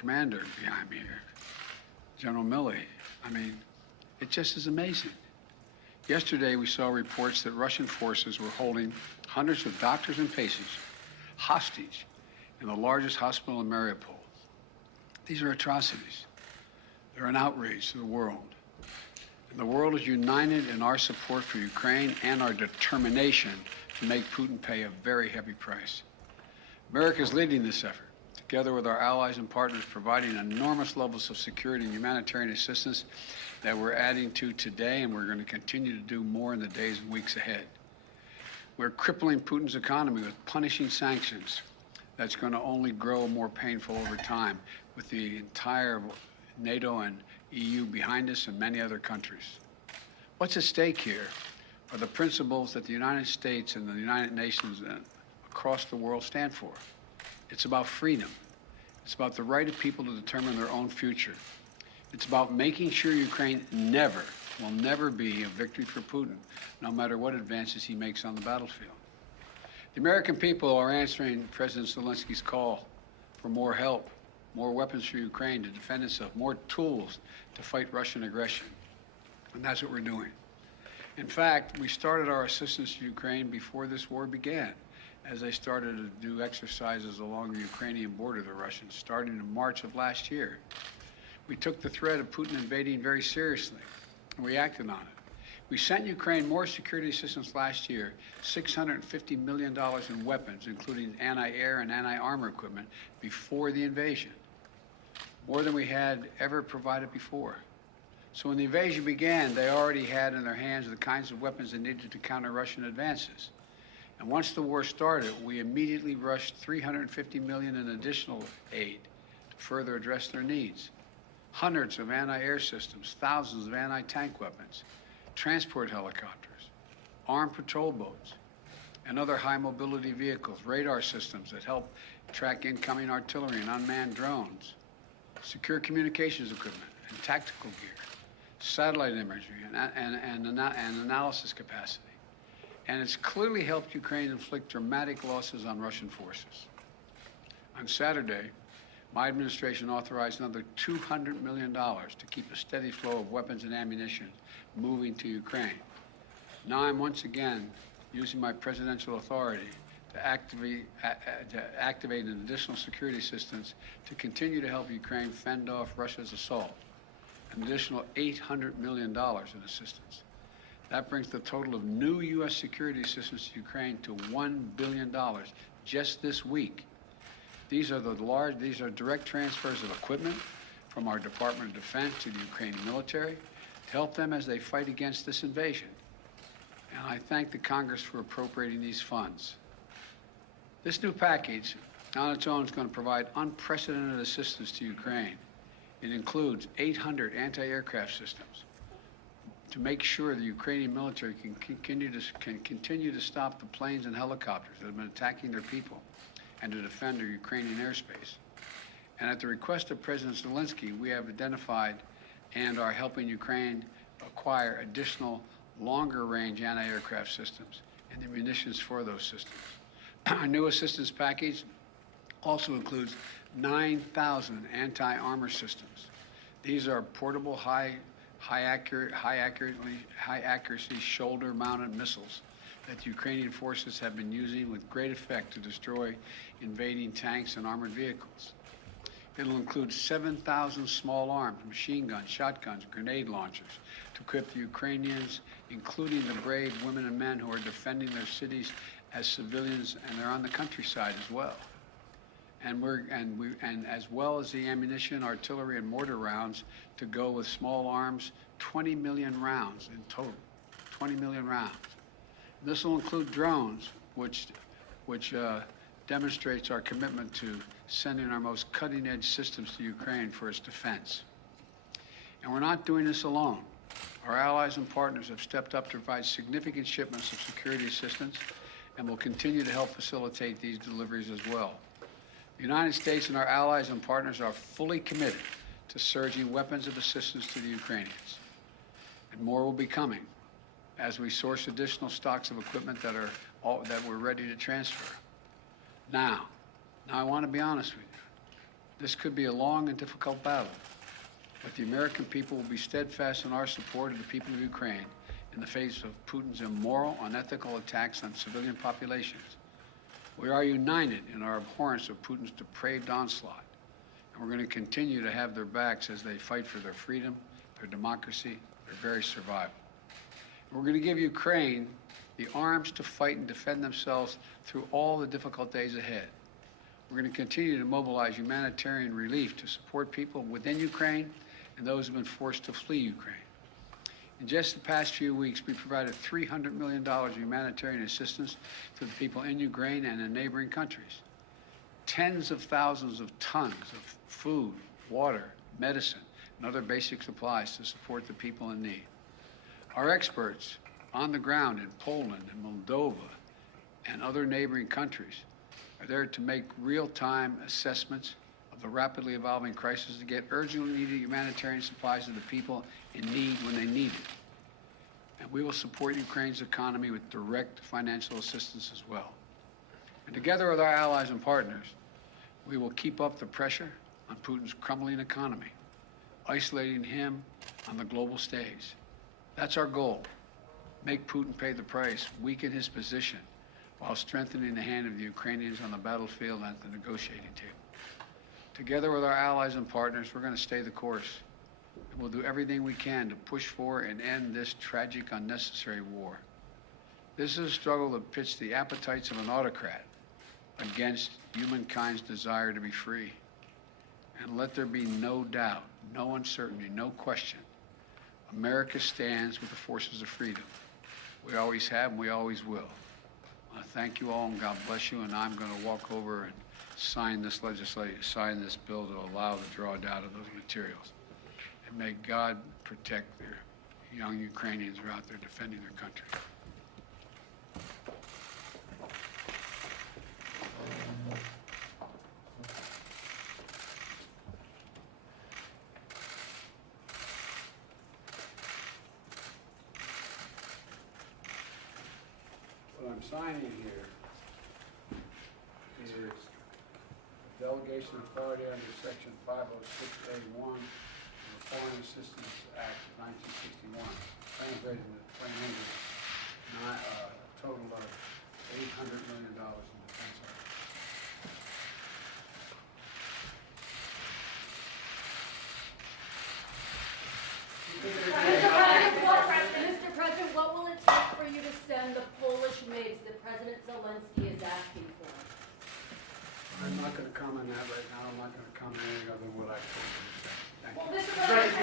commander behind me here, General Milley. I mean, it just is amazing. Yesterday, we saw reports that Russian forces were holding hundreds of doctors and patients hostage in the largest hospital in Mariupol. These are atrocities. They're an outrage to the world. And the world is united in our support for Ukraine and our determination to make Putin pay a very heavy price. America is leading this effort, together with our allies and partners, providing enormous levels of security and humanitarian assistance that we're adding to today, and we're going to continue to do more in the days and weeks ahead. We're crippling Putin's economy with punishing sanctions that's going to only grow more painful over time, with the entire NATO and EU behind us and many other countries. What's at stake here are the principles that the United States and the United Nations across the world stand for. It's about freedom. It's about the right of people to determine their own future. It's about making sure Ukraine will never be a victory for Putin, no matter what advances he makes on the battlefield. The American people are answering President Zelensky's call for more help, more weapons for Ukraine to defend itself, more tools to fight Russian aggression. And that's what we're doing. In fact, we started our assistance to Ukraine before this war began, as they started to do exercises along the Ukrainian border, the Russians, starting in March of last year. We took the threat of Putin invading very seriously, and we acted on it. We sent Ukraine more security assistance last year, $650 million in weapons, including anti-air and anti-armor equipment, before the invasion, more than we had ever provided before. So when the invasion began, they already had in their hands the kinds of weapons they needed to counter Russian advances. And once the war started, we immediately rushed $350 million in additional aid to further address their needs. Hundreds of anti-air systems, thousands of anti-tank weapons, transport helicopters, armed patrol boats, and other high-mobility vehicles, radar systems that help track incoming artillery and unmanned drones, secure communications equipment and tactical gear, satellite imagery and analysis capacity. And it's clearly helped Ukraine inflict dramatic losses on Russian forces. On Saturday, my administration authorized another $200 million to keep a steady flow of weapons and ammunition moving to Ukraine. Now I'm once again using my presidential authority to activate an additional security assistance to continue to help Ukraine fend off Russia's assault, an additional $800 million in assistance. That brings the total of new U.S. security assistance to Ukraine to $1 billion just this week. These are direct transfers of equipment from our Department of Defense to the Ukrainian military to help them as they fight against this invasion. And I thank the Congress for appropriating these funds. This new package on its own is going to provide unprecedented assistance to Ukraine. It includes 800 anti-aircraft systems to make sure the Ukrainian military can continue to stop the planes and helicopters that have been attacking their people and to defend their Ukrainian airspace. And at the request of President Zelensky, we have identified and are helping Ukraine acquire additional longer-range anti-aircraft systems and the munitions for those systems. Our new assistance package also includes 9,000 anti-armor systems. These are portable, high accuracy shoulder-mounted missiles that the Ukrainian forces have been using with great effect to destroy invading tanks and armored vehicles. It'll include 7,000 small arms, machine guns, shotguns, grenade launchers to equip the Ukrainians, including the brave women and men who are defending their cities as civilians, and they're on the countryside as well. And as well as the ammunition, artillery, and mortar rounds to go with small arms, 20 million rounds in total, 20 million rounds. This will include drones, which demonstrates our commitment to sending our most cutting-edge systems to Ukraine for its defense. And we're not doing this alone. Our allies and partners have stepped up to provide significant shipments of security assistance and will continue to help facilitate these deliveries as well. The United States and our allies and partners are fully committed to surging weapons of assistance to the Ukrainians. And more will be coming as we source additional stocks of equipment that we're ready to transfer. Now I want to be honest with you. This could be a long and difficult battle, but the American people will be steadfast in our support of the people of Ukraine in the face of Putin's immoral, unethical attacks on civilian populations. We are united in our abhorrence of Putin's depraved onslaught, and we're going to continue to have their backs as they fight for their freedom, their democracy, their very survival. We're going to give Ukraine the arms to fight and defend themselves through all the difficult days ahead. We're going to continue to mobilize humanitarian relief to support people within Ukraine and those who have been forced to flee Ukraine. In just the past few weeks, we provided $300 million of humanitarian assistance to the people in Ukraine and in neighboring countries. Tens of thousands of tons of food, water, medicine, and other basic supplies to support the people in need. Our experts on the ground in Poland and Moldova and other neighboring countries are there to make real-time assessments of the rapidly evolving crisis to get urgently needed humanitarian supplies to the people in need when they need it. And we will support Ukraine's economy with direct financial assistance as well. And together with our allies and partners, we will keep up the pressure on Putin's crumbling economy, isolating him on the global stage. That's our goal. Make Putin pay the price, weaken his position, while strengthening the hand of the Ukrainians on the battlefield and at the negotiating table. Together with our allies and partners, we're going to stay the course. And we'll do everything we can to push for and end this tragic, unnecessary war. This is a struggle that pits the appetites of an autocrat against humankind's desire to be free. And let there be no doubt, no uncertainty, no question. America stands with the forces of freedom. We always have and we always will. I thank you all and God bless you, and I'm going to walk over and sign this bill to allow the drawdown of those materials. And may God protect their young Ukrainians who are out there defending their country. What I'm signing here is delegation authority under Section 506A1 of the Foreign Assistance Act of 1961, translated into plain English, a total of $800 million in defense art. Mr. President, what will it take for you to send the Polish MiGs that President Zelensky is asking for? I'm not going to comment on that right now. I'm not going to comment anything other than what I told you to say. Thank you. Well, Mr. President,